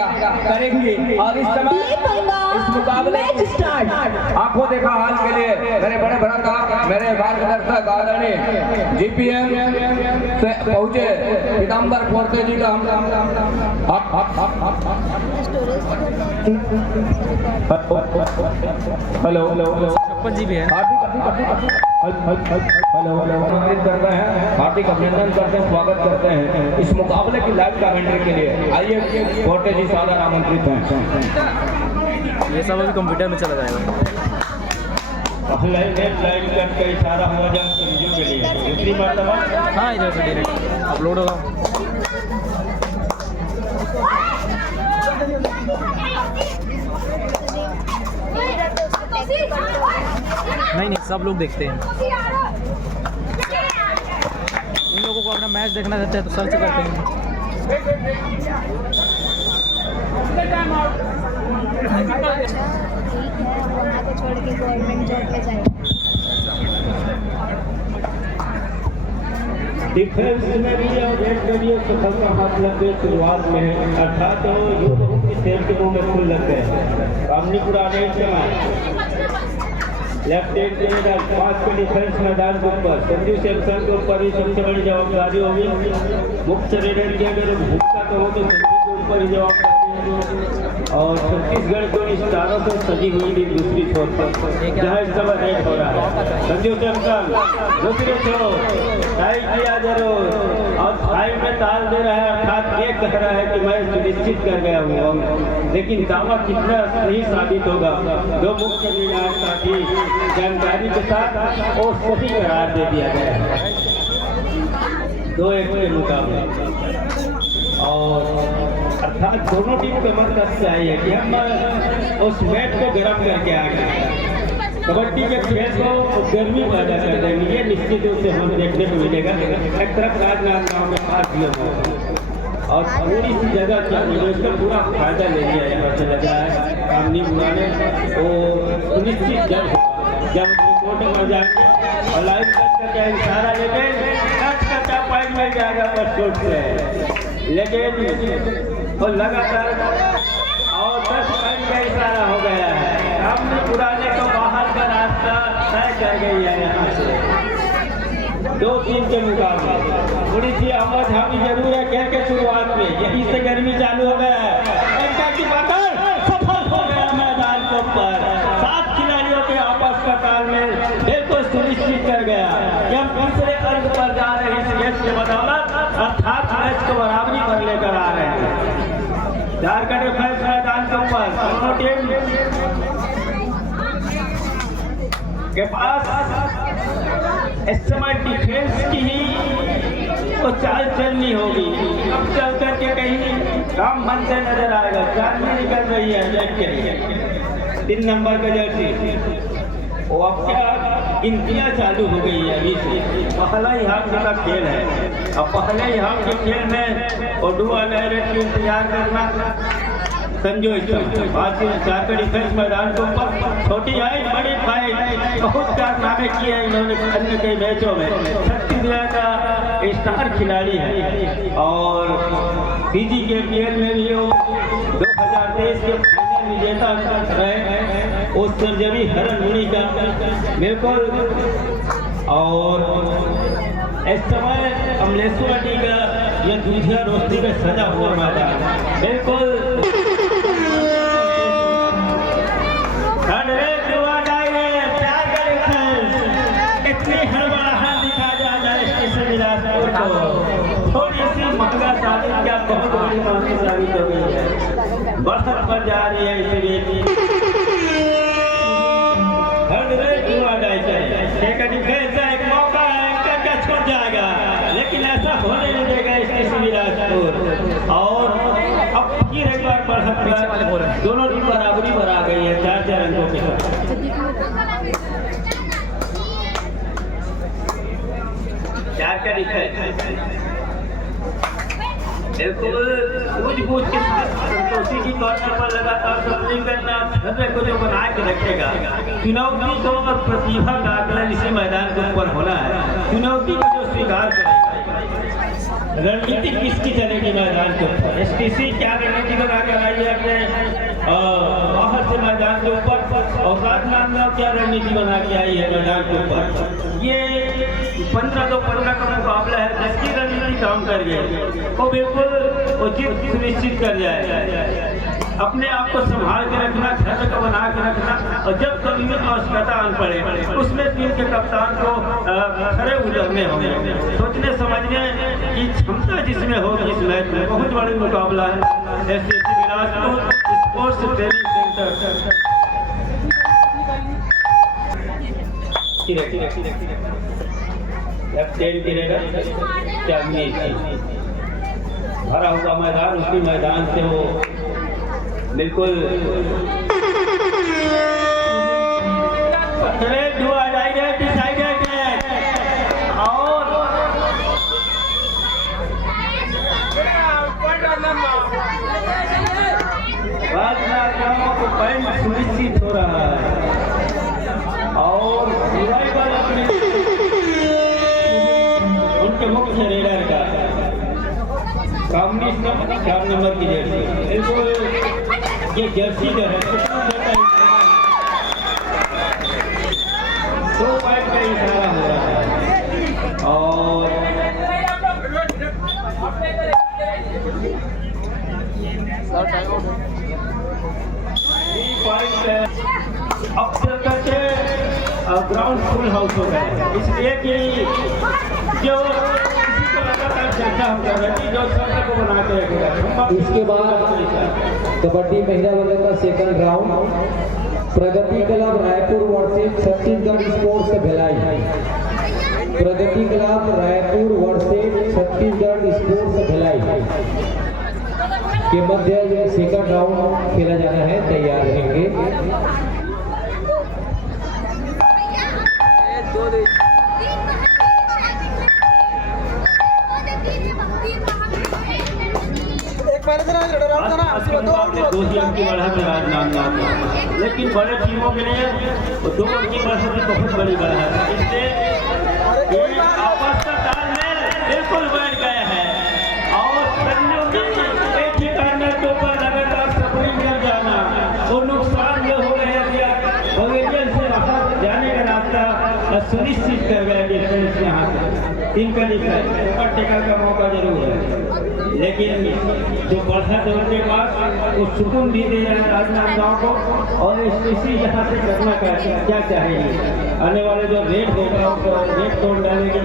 करेंगी। और इस समय इस मुकाबले आंखों देखा हाल के लिए मेरे बड़े भ्राता, मेरे मार्गदर्शक आदरणीय जीपीएम से पहुंचे पीताम्बर फोर्ते जी का हम हेलो छप्पन जी भी है। आमंत्रित करते हैं, हार्दिक अभिनंदन करते हैं, स्वागत करते हैं इस मुकाबले की लाइव कमेंट्री के लिए। आइए फोर्टे जी सादर आमंत्रित हैं। ये सब अभी कंप्यूटर में चला जाएगा। लाइव करके इशारा हो जाए समझो के लिए दूसरी मर्तबा। हाँ, इधर से डायरेक्ट अपलोड होगा। नहीं, सब लोग देखते हैं। इन लोगों को अपना मैच देखना रहता है तो सर्च करते हैं। छोड़ के गवर्नमेंट जॉब पे जाए। डिफेंस में भी रेड करिए सफलता हाथ लग गए शुरुआत में, अर्थात युद्ध के शेर के मुंह में फूल लग गए। रामनीपुरा रेड के लेफ्ट हैंड के 5 के डिफेंस मैदान के ऊपर संजू सैमसन के ऊपर ही सबसे बड़ी जवाबदारी होगी। मुख्य रेडर की अगर भूमिका तो हो तो संजू के ऊपर ही जवाबदारी होगी। और छत्तीसगढ़ को स्टारों से सजी हुई थी दूसरी छोर पर, जहाँ इस समय रेड हो रहा है। संजू सैमसन दूसरे छोर टाई किया जरूर और टाई में ताल दे रहा है, अर्थात ये कह रहा है कि मैं सुनिश्चित कर गया हूँ। लेकिन दावा कितना सही साबित होगा, दो मुख्य निर्णायक साथी जानकारी के साथ और सही करार दे दिया गया है 2-1 के मुकाबले। और अर्थात दोनों टीम को मत चाहिए कि हम उस मैच को गर्म करके आ गए। कबड्डी के खेल को गर्मी पैदा कर देंगे, ये निश्चित रूप से हम देखने को मिलेगा। एक तरफ राजनांदगांव में 5 किलोमीटर और थोड़ी सी जगह का पूरा फायदा ले लिया यहाँ से लगा है कामनी बुलाने को सुनिश्चित जब रिपोर्ट में जाएंगे और लाइव करके इशारा लेके का पॉइंट मिल जाएगा पर चोट से, लेकिन वो लगातार और 10 पॉइंट का इशारा हो गया है। कामनी बुलाने को बाहर का रास्ता तय कर गई है यहाँ से 2-3 के मुकाबले। थोड़ी सी आवाज हामी जरूर है खेल के शुरुआत में, यहीं से गर्मी चालू हो गया है। सफल हो गया मैदान के ऊपर, 7 खिलाड़ियों के आपस का तालमेल बिल्कुल सुनिश्चित कर गया कि हम तीसरे अंक पर जा रहे हैं इस मैच के बदौलत, अर्थात मैच को बराबरी पर लेकर आ रहे हैं। झारखंड डिफेंस मैदान के ऊपर दोनों टीम के पास इस समय डिफेंस की ही तो चाल चलनी होगी। अब चल करके कहीं काम बनते नजर आएगा। चांदी निकल रही है जेट के लिए 3 नंबर का जर्सी, वो अब क्या गिनतियाँ चालू हो गई है। अभी से पहला ही हाफ का खेल है, अब पहले ही हाफ के खेल में ओडू वाले इंतजार करना। संजू झारखंड डिफेंस मैदान के ऊपर छोटी हाइट बड़ी फाइट बहुत कारनामे किए हैं इन्होंने अन्य कई मैचों में। छत्तीसगढ़ का स्टार खिलाड़ी है और पीजी के पीएल में भी वो 2023 के फाइनल विजेता रहे उस सरजमी हरण मुनि का बिल्कुल। और इस समय अमलेश्वरी का यह दूसरा रोशनी में सजा हुआ मैदान बिल्कुल थोड़ी सी महंगा साबित क्या बहुत बड़ी महंगी साबित हो गई है, बढ़त पर जा रही है। इसलिए एक मौका है, क्या छूट जाएगा, लेकिन ऐसा होने नहीं देगा स्टेशन बिलासपुर। और अब फिर एक बार बढ़त पर दोनों टीम बराबरी पर आ गई है 4-4 अंकों के साथ। बिल्कुल सूझबूझ के संतोषी की कॉर्नर पर लगातार सप्लिंग करना को जो बना के रखेगा। चुनौती को और प्रतिभा का आकलन इसी मैदान के ऊपर होना है। चुनौती को जो स्वीकार करेगा, रणनीति किसकी चलेगी मैदान के ऊपर, एसटीसी क्या रणनीति बना कर आई है अपने बाहर से मैदान के ऊपर, और राजनांदगांव क्या रणनीति बना के आई है मैदान के ऊपर। ये 15-15 का मुकाबला है, जिसकी रणनीति काम कर गई वो बिल्कुल उचित सुनिश्चित कर जाए। अपने आप को संभाल के रखना, घर को बना के रखना, और जब कभी भी आवश्यकता आन पड़े उसमें टीम के कप्तान को खड़े उतरने होंगे। सोचने समझने की क्षमता जिसमें होगी इस मैच में बहुत बड़ी मुकाबला है। STC Bilaspur sports training centre भरा हुआ मैदान, उसी मैदान से वो बिल्कुल और राजनांदगांव को पॉइंट सुनिश्चित हो रहा है, और रिवाइवल अपने उनके मुख्य रेडर का कम्युनिस्ट 4 नंबर की जर्सी, ये जर्सी जो है 2 पॉइंट का इशारा हो रहा है। और अब तक ग्राउंड फुल हाउस हो गया है, इसलिए कि जो किसी को लगातार चर्चा हम कर रहे थे, जो सत्र को बना के रखेगा। इसके बाद कबड्डी महिला वर्ग का second round Pragati club Raipur versus Chhattisgarh sports Bhilai. Pragati club Raipur versus Chhattisgarh sports Bhilai के मध्य ये सेकंड राउंड खेला जाना है, तैयार रहेंगे। लेकिन बड़े टीमों के लिए 2 अंक की बढ़त बहुत बड़ी बढ़त है, इससे आपस का तालमेल बिल्कुल बैठ गया है, और एक ही कार्नर के ऊपर लगातार सफरी मिल जाना, और नुकसान जो हो गया पवेलियन से बाहर जाने का रास्ता सुनिश्चित कर गया डिफेंस यहाँ से। 3 का ऊपर टेकल का मौका जरूर है, लेकिन जो बढ़त है उनके पास वो सुकून भी दे रहा है राजनांदगांव को, और इसी यहाँ से करना क्या चाहिए। आने वाले जो रेट होगा उसको रेट तोड़ डालेंगे,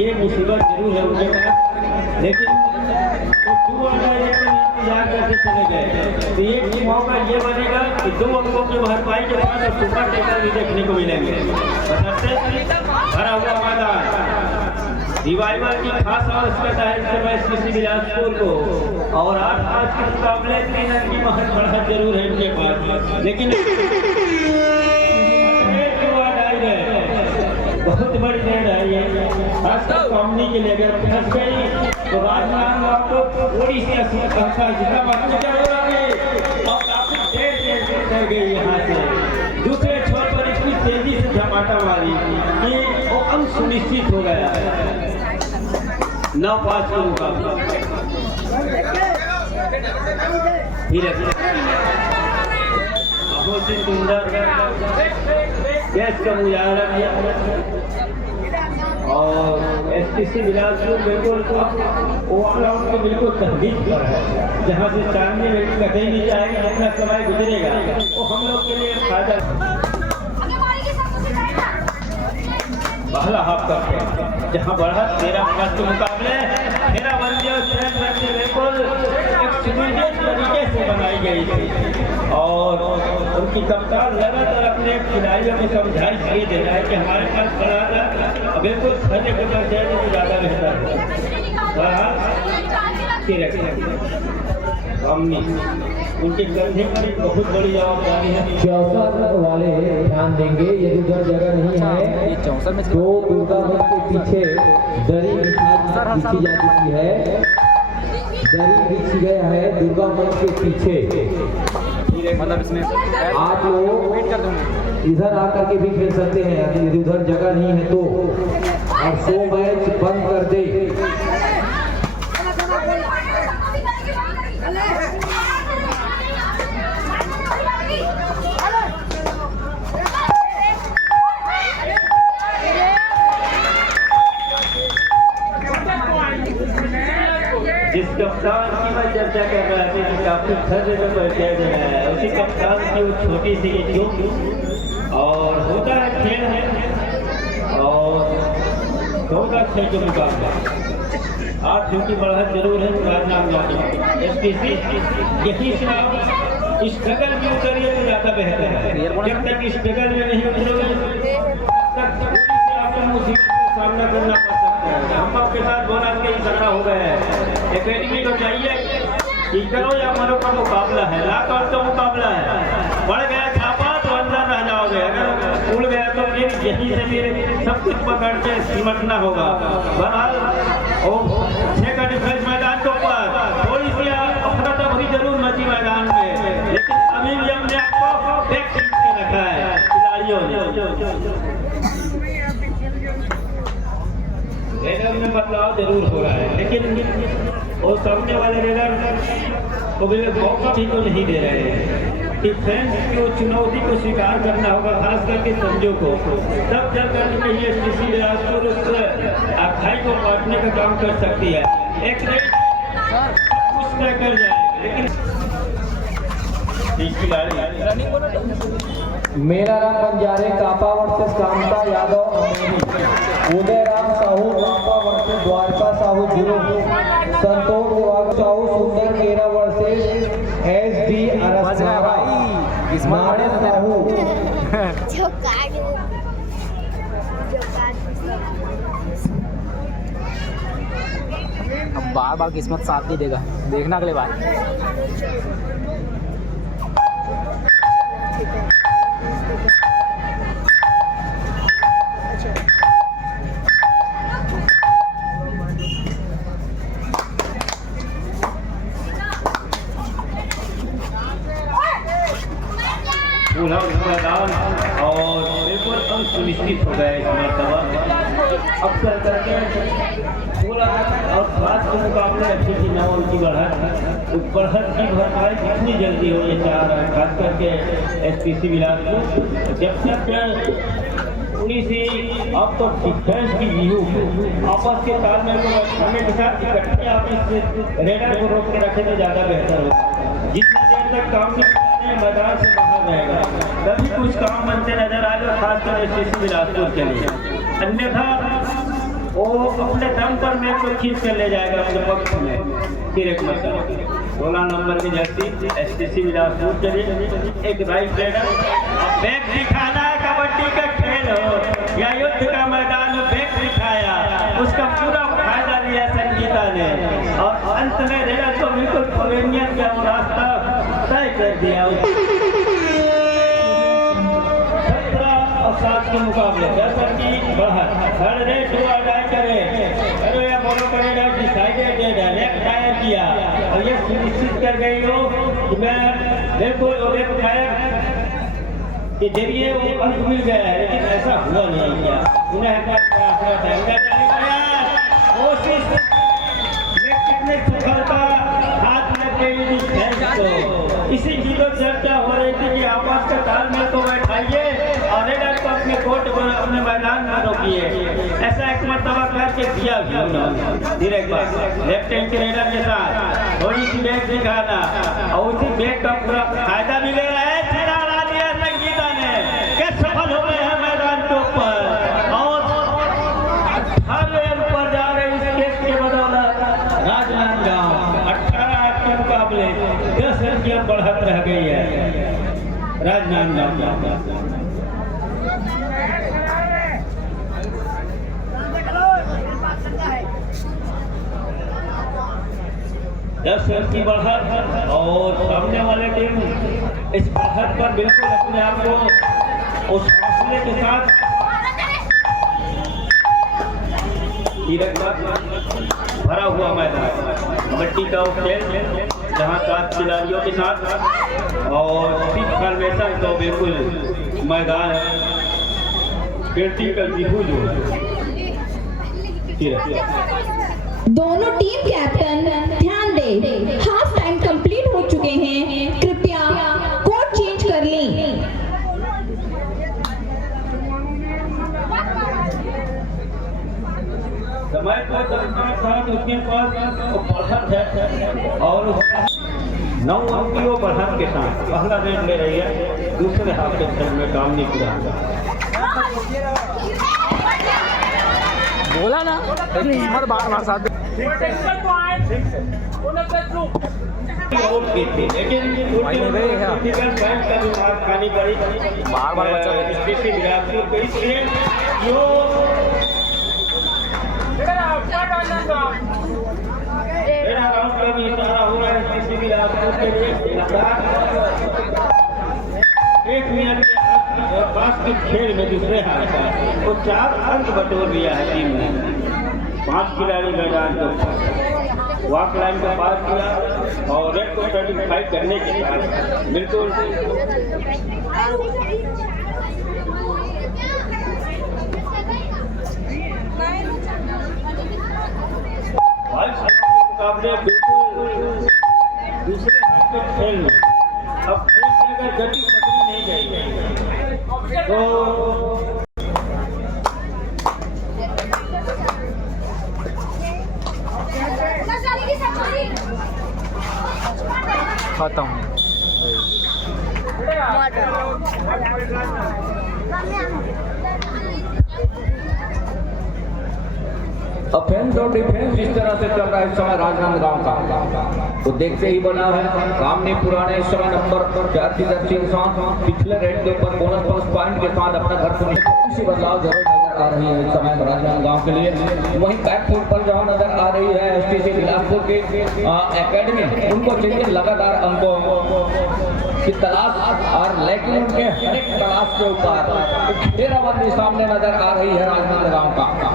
ये मुसीबत जरूर है उनके पास, लेकिन इंतजार करके चले गए तो एक मौका ये बनेगा कि 2 अंकों की भरपाई के बाद सुपर टेकल भी देखने को मिलेंगे। भरा हुआ मैदान रिवाइवल की खास आवश्यकता है इस समय एसटीसी बिलासपुर को, और 8-5 के मुकाबले 3 अंक की बढ़त जरूर है इनके पास, लेकिन बहुत बड़ी रेड है ये, खासकर कॉमनी के लिए अगर फंस गई तो राजनांदगांव को थोड़ी सी असुविधा जितना बाकी क्या हो रहा है, और काफी देर कर गई यहाँ से। दूसरे छोर पर इतनी तेजी से झपाटा मारी कि वो अंक सुनिश्चित हो गया है। 9-5 का मुकाबला बहुत ही सुंदर गैस का मुजाहरा किया, और एसटीसी बिलासपुर बिल्कुल ऑलराउंड को बिल्कुल तहदीद पर है, जहाँ से चांदनी व्यक्ति कहीं नहीं चाहेगा अपना समय गुजरेगा वो हम लोग के लिए फायदा। पहला हाफ करते हैं जहाँ बढ़त 13 के मुकाबले मेरा बिल्कुल एक सुनिश्चित तरीके से बनाई गई थी, और उनकी कप्तान लगातार अपने खिलाड़ियों को समझाई ये दे रहा है कि हमारे पास बड़ा था बिल्कुल खड़े होकर जाए तो ज़्यादा बेहतर है। उनके कंधे पर एक बहुत बड़ी जवाबदारी है। 64 वाले ध्यान देंगे, यदि उधर जगह नहीं है तो दुर्गा मंच के पीछे दरी बिछी जा चुकी है, दरी बिछी गया है दुर्गा मंच के पीछे। मतलब इसमें आप लोग इधर आकर के भी खेल सकते हैं, यदि उधर जगह नहीं है तो, और 100 मैच बंद कर दे। काफी खर्च में बैठा गया है। उसी कप्तान की वो छोटी सी चूक और होता है खेल है और होगा खेल के मुकाबला। 8 की बढ़त जरूर है राजनाम जाके एसपीसी यही से आप स्ट्रगल में उतरिए तो ज्यादा बेहतर है। जब तक स्ट्रगल में नहीं उतरोगे तब तक थोड़ी सी आपको मुसीबत का सामना करना पड़ सकता है। हम आपके साथ बोनस के ही झगड़ा हो गए हैं। एकेडमी को चाहिए कि करो या मरो का मुकाबला है, लाख और तो मुकाबला है। बढ़ गया छापा तो अंदर रह जाओगे, अगर उड़ गया तो फिर यहीं से फिर सब कुछ पकड़ के सिमटना होगा। बहरहाल 6 का डिफेंस मैदान के ऊपर थोड़ी सी अफरा तफरी जरूर मची मैदान में, लेकिन अभी भी हमने आपको बैक खींच के रखा है खिलाड़ियों ने। रेडर में बदलाव जरूर हो रहा है, लेकिन वो सामने वाले रेडर को भी मौका भी तो नहीं दे रहे हैं। डिफेंस की चुनौती को स्वीकार करना होगा, खास करके संजो को। तब जब करके कहीं किसी बिलासपुर उस अखाई को काटने का काम कर सकती है। एक कुछ तय कर जाए, लेकिन मेरा राम बंजारे कापा वर्सेस कामता यादव अमेरी, उदय राम साहू कापा वर्सेस द्वारका साहू जुरू, संतोष देवाग साहू सुंदर केरा वर्सेस SD अरसनारा, नारायण साहू जो कार्ड अब बार बार किस्मत साथ नहीं देगा, देखना अगले बार। मैदान और बिल्कुल अंक सुनिश्चित हो गए इस मरतबा। अक्सर करके पूरा और खास के मुकाबले अच्छी थी ना उनकी बढ़त की भरपाई जितनी जल्दी हो ये चाह रहा है, खास करके एसपीसी बिलासपुर। जब तक थोड़ी सी अब तो डिफेंस की व्यू आपस के तालमेल को रखने के साथ इकट्ठे आप इस रेडर को रोक के रखें तो ज़्यादा बेहतर होगा। जितनी देर तक काम नहीं मैदान से बाहर रहेगा तभी कुछ काम बनते नजर आएगा, खासकर एसपीसी बिलासपुर के लिए। अन्यथा वो अपने दम पर मैच को खींच कर ले जाएगा अपने पक्ष में। फिर एक मतलब 16 नंबर की जर्सी एसपीसी बिलासपुर के लिए एक राइट रेडर। बैक दिखाना है, कबड्डी का खेल हो या युद्ध का मैदान हो, बैक दिखाया, उसका पूरा फायदा लिया संगीता ने और अंत में रेडर को बिल्कुल पवेलियन का रास्ता तय कर दिया। 7 के मुकाबले 10 की बढ़त। थर्ड रेट हुआ डाई करे अरे या बोलो करेगा डिसाइडेड है, लेफ्ट टायर किया और ये सुनिश्चित कर गई हो कि मैं बिल्कुल लेफ्ट टायर के जरिए वो अंक मिल गया है, लेकिन ऐसा हुआ नहीं किया। उन्हें कोशिश में कितने सफलता हाथ में गई तो इसी की तो चर्चा हो रही थी कि आपस का तालमेल को बैठाइए और रेडर को अपने कोर्ट पर अपने मैदान में रोकिए। ऐसा एक मरतबा करके दिया भी उन्होंने। फिर एक बार लेफ्ट हैंड के रेडर के साथ थोड़ी सी बैक दिखाना और उसी बैक का पूरा फायदा भी ले रहा है। छिड़ा दिया संगीता ने कि सफल हो गए हैं मैदान के ऊपर और 18 ऊपर जा रहे इस केस के बदौलत राजनांदगांव 18 के मुकाबले 10 रन की बढ़त रह गई है राजनांदगांव। 10 रन की बढ़त और सामने वाले टीम इस बढ़त पर बिल्कुल अपने आप को उस हौसले के साथ भरा हुआ मैदान मिट्टी का खेल जहाँ 7 खिलाड़ियों के साथ और पिच फॉर्मेशन तो बिल्कुल मैदान क्रिटिकल व्यू जो दोनों टीम कैप्टन ध्यान दें, हाफ टाइम कंप्लीट हो चुके हैं, कृपया कोड चेंज कर लें। समय को साथ उसके पास बढ़त है और 9 अंकियों बढ़त के साथ पहला रेड ले रही है दूसरे हाफ के खेल में काम नहीं पूरा बोला ना हर बार साथ आउट की थी लेकिन बैंक का भी मार खानी पड़ी बार बचा स्टेसी बिलासपुर को इसलिए जो राउंड का भी इशारा हो रहा है स्टेसी बिलासपुर के लिए एक मिनट के पास के खेल में दूसरे हाथ का वो 4 अंक बटोर लिया है टीम ने 5 खिलाड़ी मैदान को वॉक लाइन का पास किया और रेड को फाइट करने के बाद बिल्कुल मुकाबले बिल्कुल दूसरे हाथ के खेल में अब खेल की अगर गति पकड़ी नहीं गई तो खत्म ऑफेंस और डिफेंस जिस तरह से चल रहा है इस समय राजनांदगांव का तो देखते ही बना है सामने पुराने इस समय नंबर 4 की दक्षिण साथ पिछले रेड के ऊपर बोनस प्लस पॉइंट के साथ अपना घर को इसी बदलाव जरूर नजर आ रही है इस समय राजनांदगांव के लिए। वहीं बैकफुट पर जहां नजर आ रही है एसटीसी बिलासपुर की एकेडमी उनको चाहिए लगातार अंकों की तलाश और लेकिन उनके हर एक तलाश के ऊपर घेराबंदी सामने नजर आ रही है राजनांदगांव का।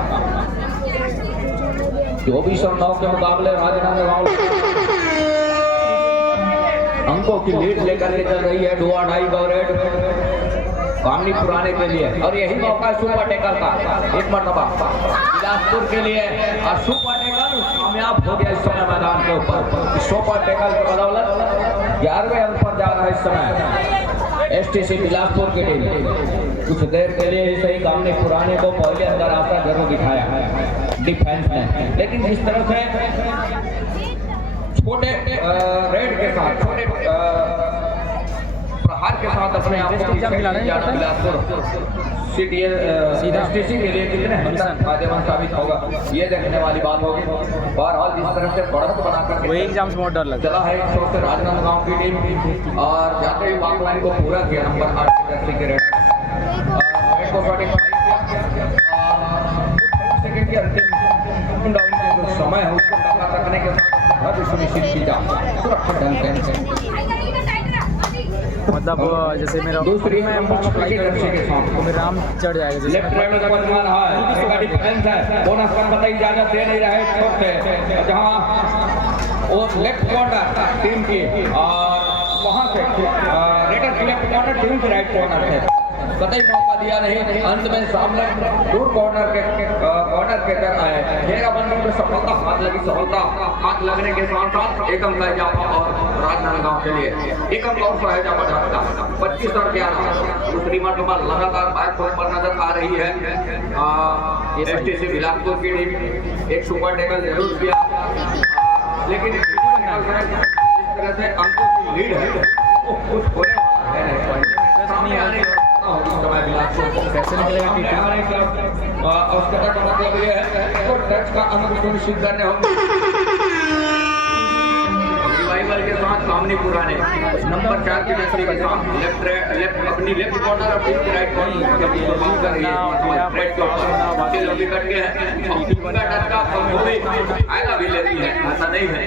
24 और 9 के मुकाबले राजनांदगांव अंकों की लीड लेकर के चल रही है डुआ ढाई गौरेड कामनी पुराने के लिए और यही मौका है सुपर टेकर का एक मरतबा बिलासपुर के लिए और सुपर टेकर कामयाब हो गया इस समय मैदान के ऊपर। सुपर टेकर की बदौलत 11वें अंक पर जा रहा है इस समय एसटीसी बिलासपुर के टीम। कुछ देर के लिए ही सही कामनी पुराने को पहले अंदर आता जरूर दिखाया डिफेंस ने, लेकिन जिस तरह से छोटे रेड के साथ छोटे प्रहार के साथ अपने आप को बिलासपुर सिटी एसटीसी के लिए कितने फायदेमंद साबित होगा ये देखने वाली बात होगी। बहरहाल जिस तरह से बढ़त बनाकर वही एग्जाम्स में डर लगता चला है एक शॉट से राजनांदगांव की टीम और जाते ही वॉक लाइन को पूरा किया नंबर 8 के रेड को शॉटिंग सेकंड के अंतिम डाउन के जो समय है उसको टक्कर रखने के साथ हर सुनिश्चित की जाए सुरक्षित ढंग से मतलब जैसे मेरा दूसरी में तो मेरा राम चढ़ जाएगा लेफ्ट राइट में पहुंच रहा है इसका डिफेंस है बोनस पर पता इजाजत दे नहीं रहा है छोट से जहां वो लेफ्ट कॉर्नर टीम की और वहां से रेडर की लेफ्ट कॉर्नर टीम की राइट कॉर्नर से कतई मौका दिया नहीं। अंत में सामने दूर कॉर्नर के तरह आए घेराबंदी में सफलता हाथ लगने के साथ साथ एक अंक का इजाफा और राजनांदगांव के लिए एक अंक और सहेजा बचा 25 और 11। दूसरी मरतबा लगातार बैकफुट पर नजर आ रही है एसटीसी बिलासपुर की टीम। एक सुपर टेकल जरूर किया लेकिन जिस तरह से अंकों की लीड है वो कुछ होने वाला है नहीं कैसे निकलेगा उसका मतलब ये है तो टच का अंक सुनिश्चित करने होंगे रिवाइवल के साथ कामनी पुराने नंबर 4 की नसरी के साथ लेफ्ट अपनी लेफ्ट कॉर्नर और टीम की राइट कॉर्नर कर रही है रेड को चलो विकेट के है बैटर का कमजोरी आएगा भी लेती है ऐसा नहीं है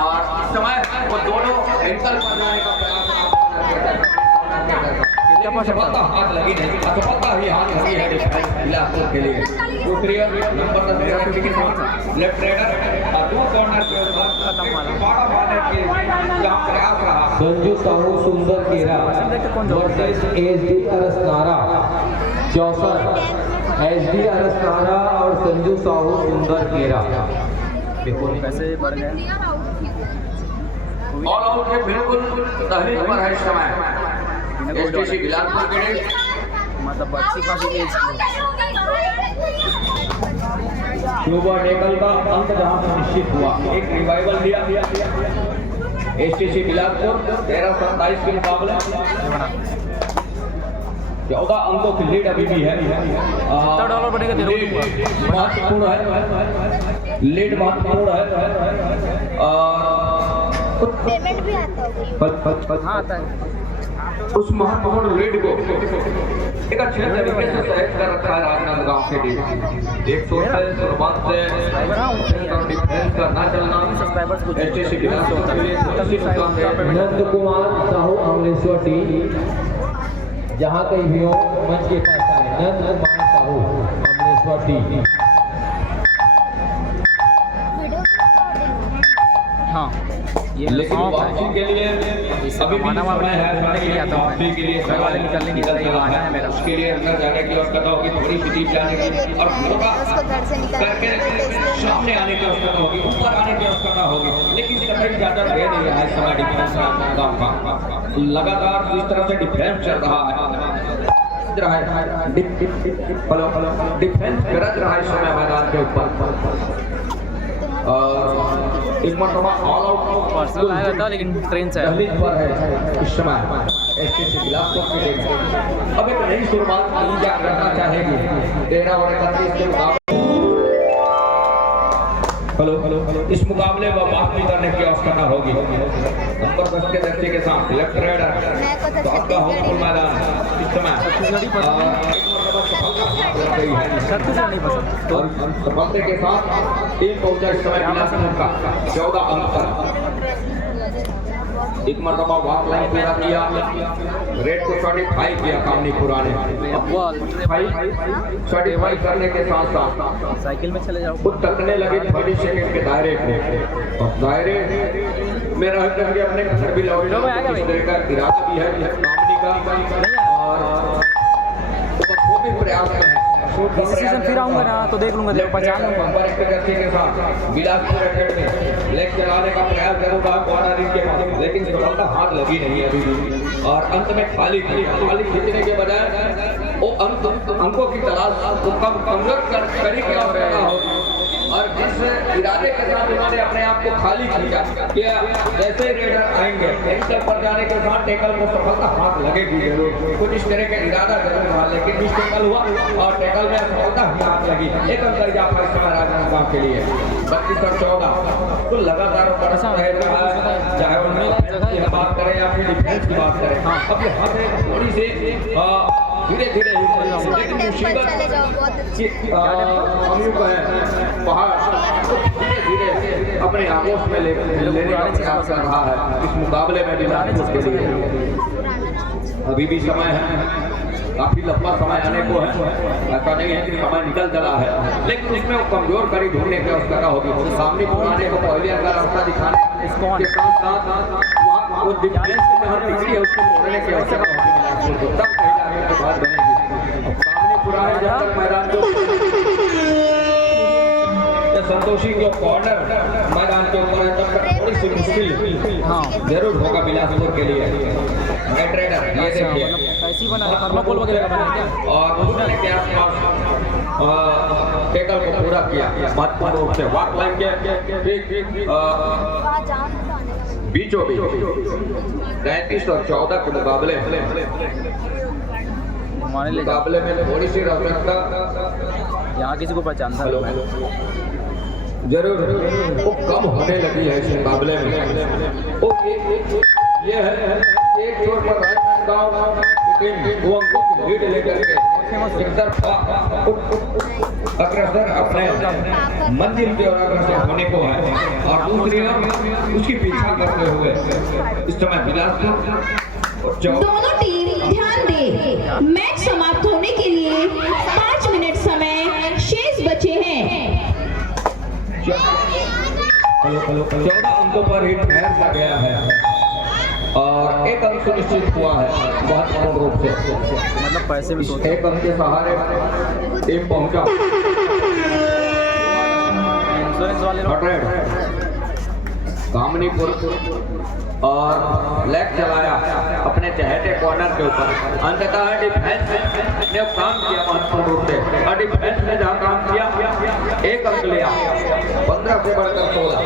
और इस समय वो दोनों एंकल पर जाने का सफलता हाथ लगी नहीं सफलता ही हाथ लगी है बिलासपुर के लिए। दूसरी नंबर 10 के साथ लेफ्ट राइडर और दो कॉर्नर के ऊपर बड़ा मारने के जहां प्रयास रहा संजू साहू सुंदर केरा versus SD Arsanara 64 SD Arsanara और संजू साहू सुंदर केरा पैसे बढ़ गए ऑल आउट के बिल्कुल तहरीर पर है इस समय एसटीसी बिलासपुर के लिए मतलब अच्छी खासी एज सुपर टेकल का अंक जहां से निश्चित हुआ एक रिवाइवल दिया एसटीसी बिलासपुर 13-27 के मुकाबले 14 अंकों की लीड अभी भी है। $70 बढ़ेगा तेरे को दूंगा। महत्वपूर्ण है, लीड महत्वपूर्ण है। और पेमेंट भी आता होगा। हाँ आता है। उस महत्वपूर्ण लीड को एक अच्छे तरीके से सहज कर रखा है राजनांदगांव के लिए। एक सोच है शुरुआत से डिफेंस का ना चलना एसटीसी बिलासपुर के लिए नंद कुमार साहू अमलेश्वर टी जहाँ कहीं भी हो मंच के पास आए। नंद कुमार साहू अमलेश्वर टी। हाँ ये लेकिन सॉन्ग वापसी है। के लिए अभी भी गाना वाना समय है। गाने के लिए आता हूँ मैं। वापसी के लिए घर वाले निकलने की निकल तैयारी चला है मेरा। उसके लिए अंदर जाने की आवश्यकता होगी, थोड़ी सी डीप जाने की और थोड़ा उसको घर से करके निकाल सामने आने की आवश्यकता होगी, ऊपर आने की आवश्यकता होगी। लेकिन डिफेंस ज्यादा दे नहीं रहा है इस समय डिफेंस राजनांदगांव का। लगातार जिस तरह से डिफेंस चल रहा है डिफेंस गरज रहा है इस समय मैदान के ऊपर। और एक मरतबा ऑल आउट पर्सनल आया था लेकिन ट्रेन से दहलीज पर है इस समय एसटीसी बिलासपुर की टीम। अब एक नई शुरुआत की जा करना चाहेगी 13 और 31 के मुकाबले। हेलो इस मुकाबले में बात भी करने की आवश्यकता होगी। नंबर 10 के दर्जे के साथ लेफ्ट राइडर तो आपका होमफुल मैदान इस समय छत्तीसगढ़ नहीं पसंद। और सफलता के साथ टीम पहुंचा इस समय बिलासपुर का 14 अंक पर। एक मरतबा वॉक लाइन पूरा किया, रेड को 45 किया कामनी पुराने 45 करने के साथ साथ साइकिल में चले जाओ। खुद तकने लगे 30 सेकंड के दायरे को। और दायरे में रह करके अपने घर भी लौट इस तरह का इरादा भी है कामनी का। और वो भी प्रयास में है। इस सीजन फिर आऊंगा ना तो देख लूंगा, देखो पहचान लूंगा। नंबर 1 के दर्जे के साथ बिलासपुर एकेडमी लेग चलाने का प्रयास करूंगा कॉर्नर के पास, लेकिन सफलता हाथ लगी नहीं अभी भी। और अंत में खाली खींचने के बजाय वो अंकों की तलाश को कम कमजोर करी क्या होगी। और जिस इरादे के साथ उन्होंने अपने आप को खाली खींचा कि जैसे ही रेडर आएंगे टेकल पर जाने के साथ टेकल को सफलता हाथ लगेगी जरूर। कुछ इस तरह का इरादा जरूर था, लेकिन मिस टेकल हुआ और टेकल में सफलता हाथ लगी। एक अंक इजाफा इस समय राजनांदगांव के लिए 32 और 14 तो लगातार चाहे वो बात करें या फिर डिफेंस की बात करें। अब यहाँ पे थोड़ी सी धीरे धीरे लेकिन मुसीबत हम यूँ कहें पहाड़ धीरे धीरे अपने आगोश में लेने का प्रयास कर रहा है इस मुकाबले में बिलासपुर के लिए। अभी भी समय है, काफी लंबा समय आने को है। ऐसा नहीं है कि समय निकल चला है, लेकिन उसमें वो कमजोर कड़ी ढूंढने की आवश्यकता होगी। सामने पुराने को पहले का रास्ता दिखाने के साथ साथ वो डिफेंस की जहाँ टिकरी है उसको तोड़ने की आवश्यकता होगी। तब कहीं जाने के बाद बनेगी। सामने पुराने जब तक मैदान संतोषी जो कॉर्नर मैदान के ऊपर है तब तक थोड़ी सी मुश्किल जरूर होगा बिलासपुर के लिए। राइट राइडर ये देखिए ऐसी बना है, थर्माकोल वगैरह का बना है क्या? और उसने के आसपास टेकल को पूरा किया महत्वपूर्ण रूप से वॉक लाइन के बीचों बीच 33 और 14 के मुकाबले में थोड़ी सी रफ्तार यहाँ किसी को पहचानता है जरूर वो कम होने लगी है इस मुकाबले में। वो ये है एक छोर पर राजनांदगांव टीम 2 अंकों की लीड लेकर के एक तरफा अग्रसर अपने मंजिल की ओर अग्रसर होने को है और दूसरी ओर उसकी पीछा करते हुए इस समय बिलासपुर दोनों टीम ध्यान दे, मैच समाप्त होने के लिए 5 मिनट समय शेष बचे हैं। 14 अंकों पर ही ठहर गया है और एक अंक सुनिश्चित हुआ है महत्वपूर्ण रूप से। मतलब पैसे भी सोचते एक अंक के सहारे टीम पहुंचा। इंश्योरेंस वाले कामनीपुर और लेग चलाया अपने चहेते कॉर्नर के ऊपर। अंततः डिफेंस ने काम किया महत्वपूर्ण रूप से, और डिफेंस ने जहाँ काम किया 1 अंक लिया, 15 से बढ़कर 16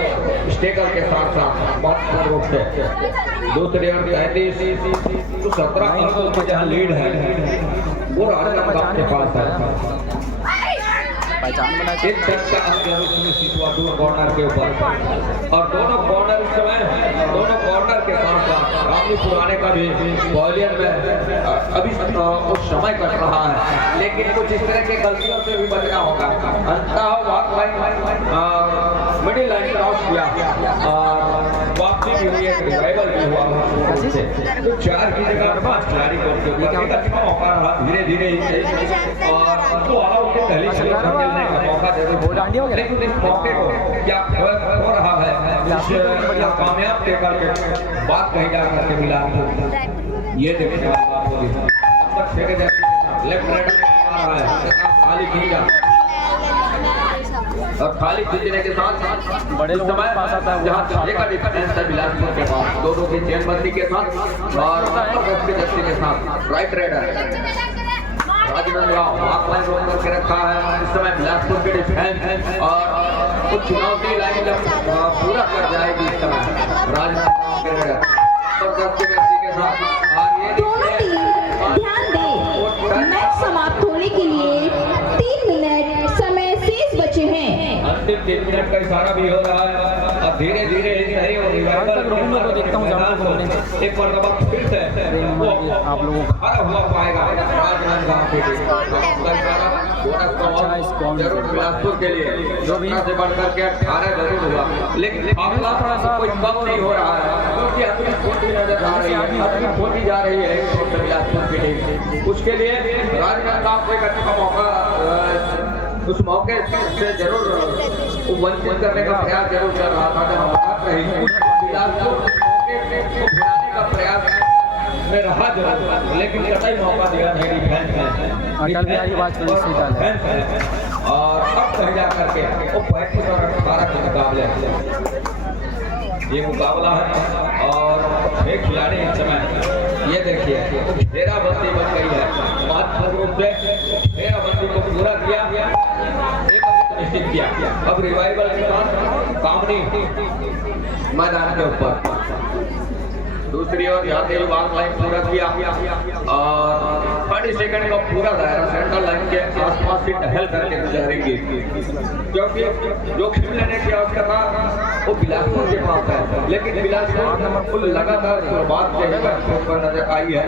स्टेकर के साथ साथ महत्वपूर्ण रूप से। दूसरी ओर 33 तो 17 अंकों में जहाँ लीड है वो राजनांदगांव के पास है। पहचान बना एक टच का अंक सुनिश्चित हुआ दोनों कॉर्नर के ऊपर, और दोनों कॉर्नर इस समय दोनों कॉर्नर के साथ साथ रामनी पुराने का भी बॉलियर में अभी उस समय कट रहा है, लेकिन कुछ इस तरह के गलतियों से भी बचना होगा। अंततः walk line middle line cross किया और वापसी भी हुई, एक रिवाइवल भी हुआ उससे। तो 4 की जगह 5 खिलाड़ी को एक अच्छा मौका रहा धीरे धीरे, और तो आउट के पहले खेलने का मौका जरूर हो, लेकिन इस मौके को क्या हो रहा है कामयाब टेकर के बात कही जा करके मिला, ये देखने वाली बात होगी। नंबर 6 के लेफ्ट राइट आ रहा है खाली खींचा, और खाली खींचने के साथ बड़े समय जहाँ 6 का डिफेंस है बिलासपुर के पास, दोनों की चेनबंदी के साथ और जर्सी के साथ right rider Rajnandgaon walk line रोक करके रखा है। इस समय बिलासपुर के डिफेंस और कुछ चुनौती लाइन जब पूरा कर जाएगी इस समय राजनांदगांव के राइडर के साथ। और ये दोनों टीम ध्यान दें, मैच समाप्त होने के लिए 3 मिनट समय शेष बचे हैं। अंतिम 3 मिनट का इशारा भी हो रहा है, और धीरे धीरे सही और रिवाइवल को देखता हूँ एक मरतबा फिर से आप लोगों को खड़ा हुआ पाएगा राजनांदगांव की टीम। जरूर बिलासपुर के लिए 17 से बढ़कर के 18 जरूर हुआ, लेकिन मामला थोड़ा सा कोई कम नहीं हो रहा है, क्योंकि अपनी फोटी नजर आ रही है, अपनी फोटी जा रही है बिलासपुर की टीम। उसके लिए राजनांदगांव को एक अच्छा मौका, उस मौके से जरूर वंचित करने का प्रयास जरूर कर रहा था, जब बात रही बिलासपुर मौके को भुलाने का प्रयास में रहा जरूर, लेकिन कतई मौका दिया नहीं डिफेंस में। अटल बिहारी वाजपेयी सीधा है, और अब कहीं जा करके वो 35 और 18 के मुकाबले ये मुकाबला है, और एक खिलाड़ी इस समय ये देखिए घेराबंदी बन गई है, महत्वपूर्ण रूप से घेराबंदी को पूरा किया, एक निश्चित किया। अब रिवाइवल के साथ कामनी मैदान के ऊपर, दूसरी ओर जाते हुए वॉक लाइन पूरा किया, और 30 सेकंड का पूरा दायरा सेंट्रल लाइन के आसपास से टहल करके गुजारेंगे, क्योंकि जोखिम लेने की आवश्यकता वो बिलासपुर के पास है, लेकिन बिलासपुर कुल लगातार शुरुआत के ऊपर नजर आई है।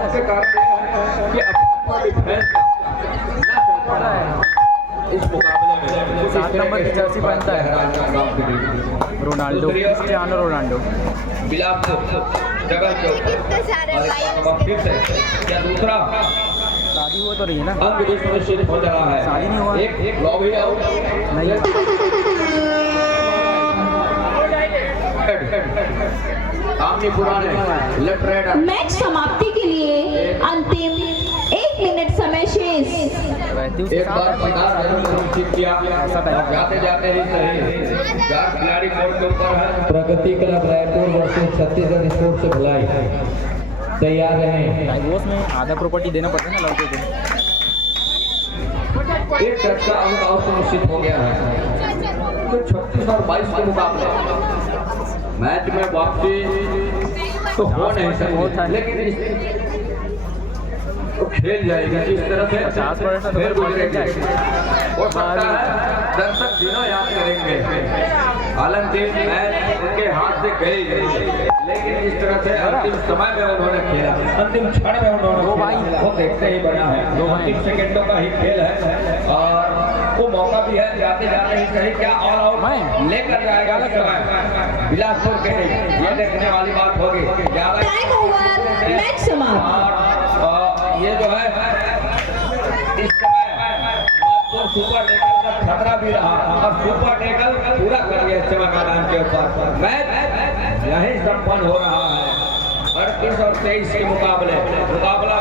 उसके कारण कि डिफेंस इस मुकाबले में 7 नंबर की जर्सी पहनता है रोनाल्डो, क्रिस्टियानो रोनाल्डो। बिलासपुर जगह के ऊपर फिर से क्या दूसरा शादी हुआ तो रही है ना, अंक भी सुनिश्चित हो रहा है, शादी नहीं हुआ, एक लॉबी आउट नहीं कामनी पुराने लेफ्ट राइडर। मैच समाप्ति के लिए अंतिम 1 मिनट समय शेष। एक बार मैदान जरूर सुनिश्चित किया, जाते जाते ही सही 4 खिलाड़ी कोर्ट के ऊपर है। Pragati club Raipur versus Chhattisgarh sports Bhilai तैयार रहे। डाइवोर्स में आधा प्रॉपर्टी देना पड़ता है ना लड़के को। एक टच का अंक और सुनिश्चित हो गया है, तो 36 और 22 के मुकाबले मैच में वापसी तो हो नहीं सकती, लेकिन तो खेल जाएगी जिस तरह से 50% फिर गुजरेगी। हो सकता है दर्शक दिनों याद करेंगे, हालांकि मैच उनके हाथ से गई, लेकिन इस तरह से अंतिम समय में उन्होंने खेला, अंतिम क्षण में उन्होंने वो देखते ही बना है। 2-3 सेकंडों का ही खेल है, और वो मौका भी है, जाते जाते ही सही क्या ऑल आउट लेकर जाएगा बिलासपुर के लिए, ये देखने वाली बात होगी। टाइम ओवर, मैच समाप्त। ये जो है इस समय सुपर टेकल का खतरा भी रहा, और सुपर टेकल पूरा कर दिया इस समय मैदान के ऊपर। मैच यही संपन्न हो रहा है 38 और 23 के मुकाबले। मुकाबला